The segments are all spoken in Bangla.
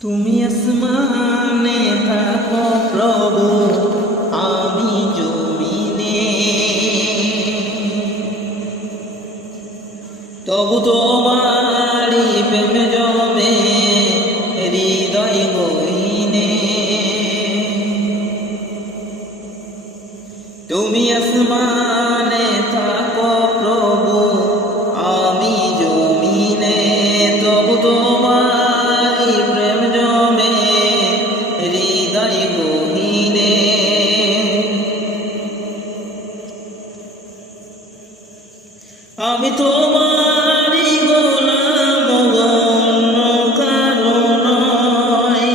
তুমি আসমানে থাকো প্রভু, আমি জমিনে, তবু তোমারি প্রেম জমে হৃদয় গহীনে। তুমি আসমানে থাকো প্রভু, আমি জমিনে, তবু তোমারি প্রেম জমে হৃদয় গহীনে। আমি তোমারি গোলাম, অন্য কারো নয়।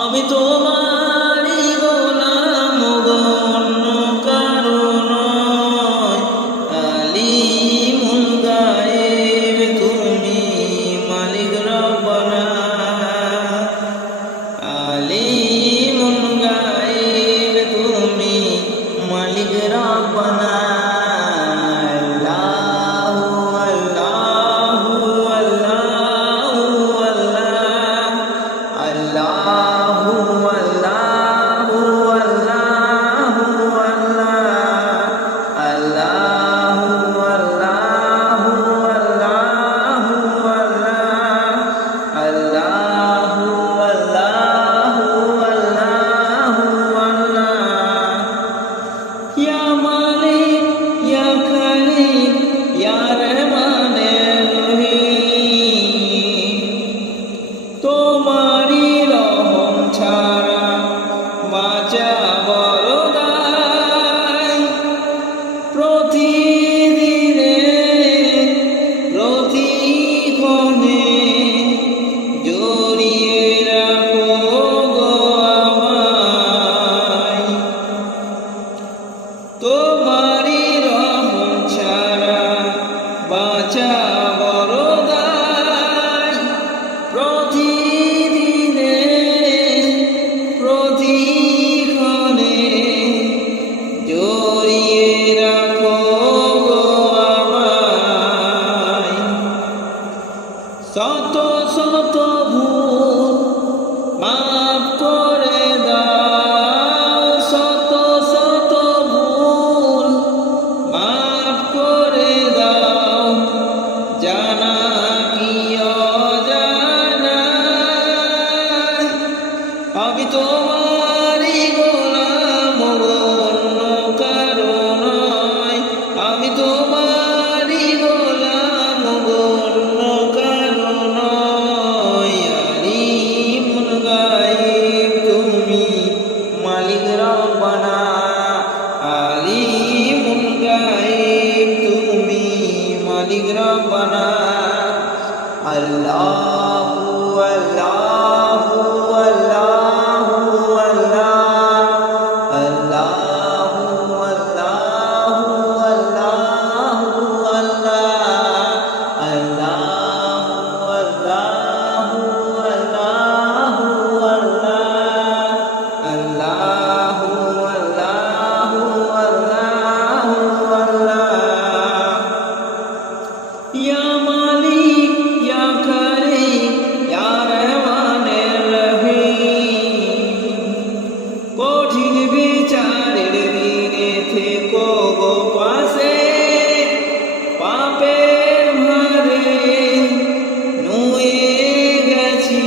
আমি তোমারি গোলাম, অন্য কারো নয়। আলিমুল গায়েব তুমি, মালিক রব্বানা। আলিমুল গায়েব তুমি, মালিক রব্বানা। তোমারি রহম ছাড়া বাঁচা বড় দায়। প্রতিদিনে প্রতিক্ষণে জড়িয়ে রাখো গো আমায়। তোমারি রহম ছাড়া বাঁচা বড় দায়। প্রতিদিনে প্রতিক্ষণে জড়িয়ে রাখো গো আমায়। শত শত ভুল মাফ করে দাও, শত শত ভুল মাফ করে দাও। জানা কি অজানা, আমি তোমারি গোলাম, অন্য কারো নয়। আমি তোমারি গোলাম, অন্য কারো নয়। আলিমুল গায়েব তুমি, মালিক রব্বানা। আলিমুল গায়েব তুমি, মালিক রব্বানা। আল্লাহু আল্লাহু আল্লাহু আল্লাহ, আল্লাহু আল্লাহু আল্লাহু আল্লাহ, আল্লাহু আল্লাহু আল্লাহু আল্লাহ, আল্লাহু আল্লাহু আল্লাহু আল্লাহ। ইয়া মালিক ইয়া কারীম ইয়া রহমানের রহিম, কঠিন বিচারের দিনে থেকো গো পাশে। পাপের ভারে নুয়ে গেছি,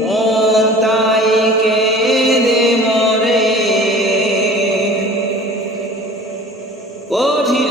মন তাই কেঁদে মরে। কঠিন